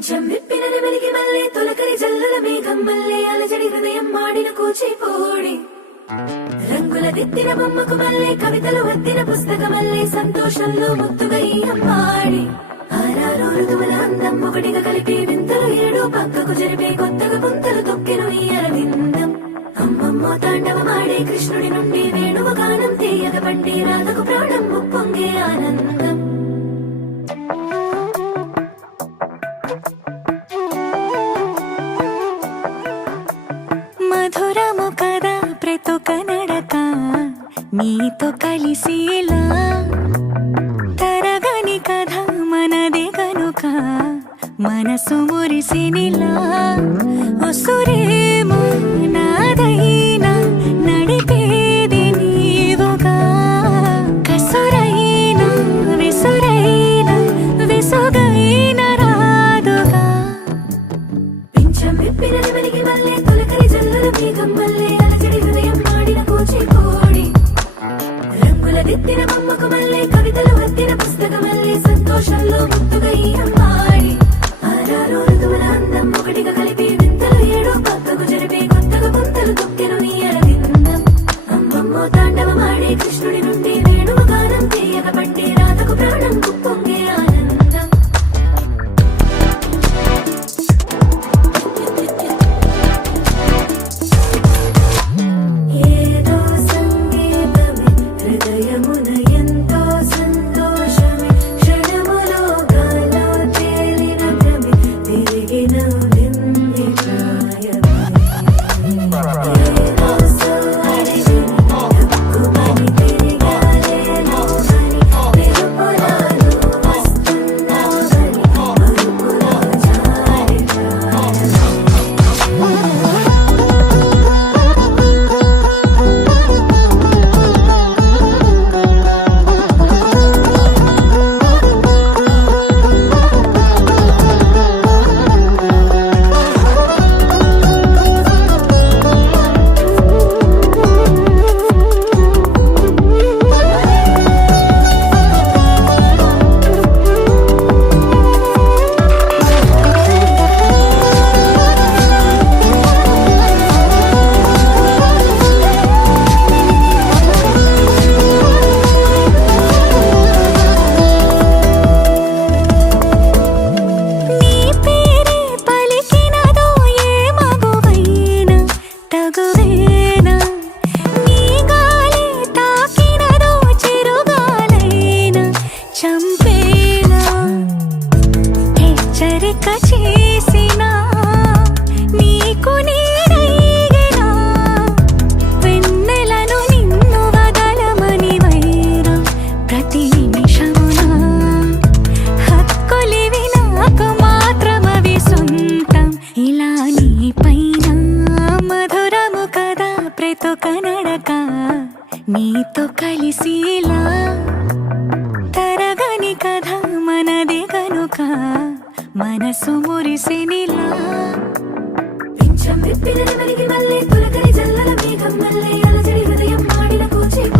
పింఛం విప్పిన నెమలికి మల్లె తొలకరి జల్లుల మేఘం మల్లె అలజడి హృదయం మాడిన కూచిపూడి రంగుల దిద్దిన బొమ్మకు మల్లె కవితలు వద్దిన పుస్తక మల్లె సంతోషంలో ముత్తుగా ఈ అమ్మాడి ఆరారు ఋతువుల అందం ఒకటిగా కలిపి వింతలు ఏడు పక్కకు జరిపే కొత్తగా పుంతలు తొక్కెను ఈ అరవిందం అమ్మమ్మో తాండవమాడే కృష్ణుడి నుండి వేణువ గానం తీయగ పండి రాధకు ప్రాణం ఉప్పొంగే ఆనందం మధురము కదా ప్రతొక నడక నీతో కలిసేలా తరగని కథ మనదే గనుక మనసు మురిసినిలా ఒసురేమో నాదైనా నడిపేది నీవుగా కసురైనా విసురైనా విసుగైన రాదుగా పింఛం విప్పిన నెమలికి మల్లె తొలకరి జల్లుల మేఘం మల్లె అలజడి హృదయం మాడిన కూచిపూడి రంగుల దిద్దిన బొమ్మకు మల్లె కవితలు వద్దిన పుస్తక మల్లె సంతోషంలో ముత్తుగా ఈ అమ్మాడి ఆరారు ఋతువుల అందం ఒకటిగా కలిపి వింతలు ఏడు పక్కకు జరిపే కొత్తగా పుంతలు తొక్కెను ఈ అరవిందం అమ్మమ్మో తాండవమాడే కృష్ణుడి నుండి వేణువ గానం తీయగ పండి రాధకు ప్రాణం ఉప్పొంగే ఆనందం ఏదో సంగీతమే హృదయమున ఎంతో సంతోషమే క్షణములో గాలో తేలిన భ్రమే తిరిగి నవ్వింది ప్రాయమే ఏదో సోయడిని తక్కువని తిరిగాలేను అని వెలుపులాను వస్తున్నావని మరుపులో జారి ప్రాయమే నీ పేరే పలికినదో ఏ మగువైనా తగువేనా నీ గాలి తాకినదో చిరుగాలైనా చంపేనా హెచ్చరిక చేసినా నీకు నేనైనా వెన్నెలను నిన్ను వదలమని వైరా ప్రతి నిమిషమునా హక్కులివి నాకు మాత్రమవి సొంతం ఇలా నీ పైన మధురము కదా ప్రతొక నడక నీతో కలిసేలా తరగని కథ మనదే గనుక మనసు మురిసినిలా పింఛం విప్పిన నెమలికి మల్లె తొలకరి జల్లుల మేఘం మల్లె అలజడి హృదయం మాడిన కూచిపూడి